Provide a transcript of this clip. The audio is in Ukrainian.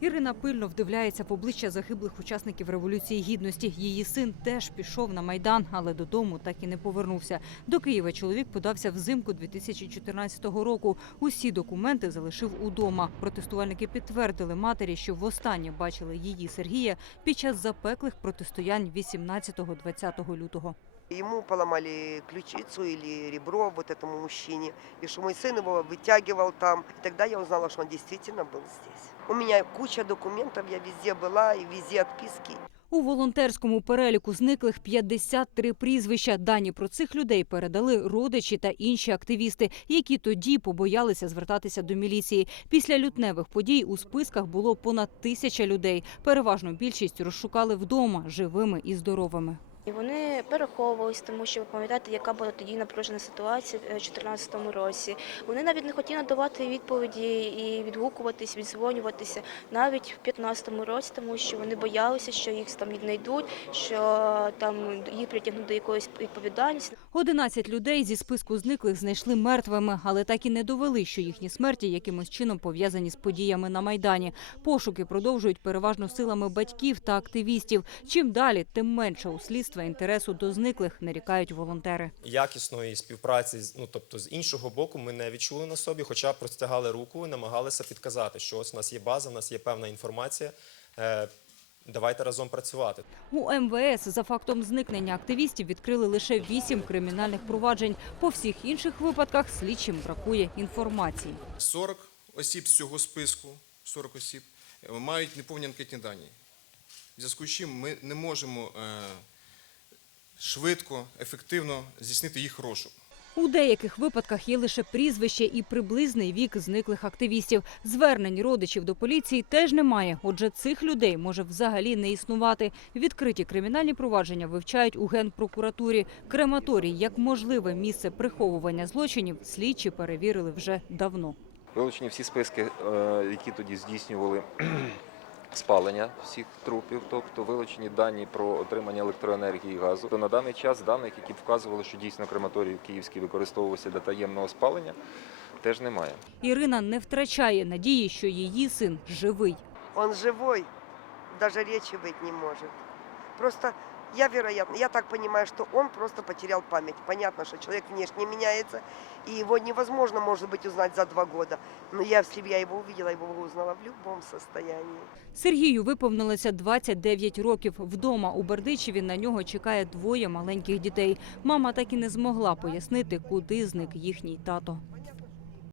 Ірина пильно вдивляється в обличчя загиблих учасників революції гідності. Її син теж пішов на майдан, але додому так і не повернувся. До Києва чоловік подався взимку 2014 року. Усі документи залишив удома. Протестувальники підтвердили матері, що востаннє бачили її Сергія під час запеклих протистоянь 18-20 лютого. Ему поломали ключицу или ребро вот этому мужчине, и что мой сын его вытягивал там. И тогда я узнала, что он действительно был здесь. У меня куча документов, я везде была, и везде отписки. У волонтерському переліку зниклих 53 прізвища. Дані про цих людей передали родичі та інші активісти, які тоді побоялися звертатися до міліції. Після лютневих подій у списках було понад тисяча людей. Переважно більшість розшукали вдома живими і здоровими. І вони переховувались, тому що ви пам'ятаєте, яка була тоді напружена ситуація в 2014 році. Вони навіть не хотіли давати відповіді і відгукуватись, віддзвонюватися навіть в 2015 році, тому що вони боялися, що їх там віднайдуть, що там їх притягнуть до якоїсь відповідальності. 11 людей зі списку зниклих знайшли мертвими, але так і не довели, що їхні смерті якимось чином пов'язані з подіями на майдані. Пошуки продовжують переважно силами батьків та активістів. Чим далі, тим менше у слідства інтересу до зниклих, нарікають волонтери. якісної співпраці, ну тобто з іншого боку, ми не відчули на собі, хоча простягали руку і намагалися підказати, що ось у нас є база, у нас є певна інформація. Е, давайте разом працювати. У МВС за фактом зникнення активістів відкрили лише вісім кримінальних проваджень. По всіх інших випадках слідчим бракує інформації. 40 осіб з цього списку, 40 осіб, е, мають неповні анкетні дані. В зв'язку з чим ми не можемо е, швидко, ефективно здійснити їх розшук. У деяких випадках є лише прізвище і приблизний вік зниклих активістів. Звернень родичів до поліції теж немає. Отже, цих людей може взагалі не існувати. Відкриті кримінальні провадження вивчають у генпрокуратурі. Крематорій як можливе місце приховування злочинів слідчі перевірили вже давно. Вилучені всі списки, е, які тоді здійснювали спалення всіх трупів, тобто вилучені дані про отримання електроенергії і газу. То на даний час даних, які б вказували, що дійсно крематорій Київський використовувався для таємного спалення, теж немає. Ірина не втрачає надії, що її син живий. Он живой, навіть речі бути не може. Просто я, вероятно, я так понимаю, что он просто потерял память. Понятно, что человек внешне меняется, и его невозможно, может быть, узнать за два года. Но я, если бы я его увидела, его бы узнала в любом состоянии. Сергію виповнилося 29 років. Вдома у Бердичеві на нього чекає двоє маленьких дітей. Мама так і не змогла пояснити, куди зник їхній тато.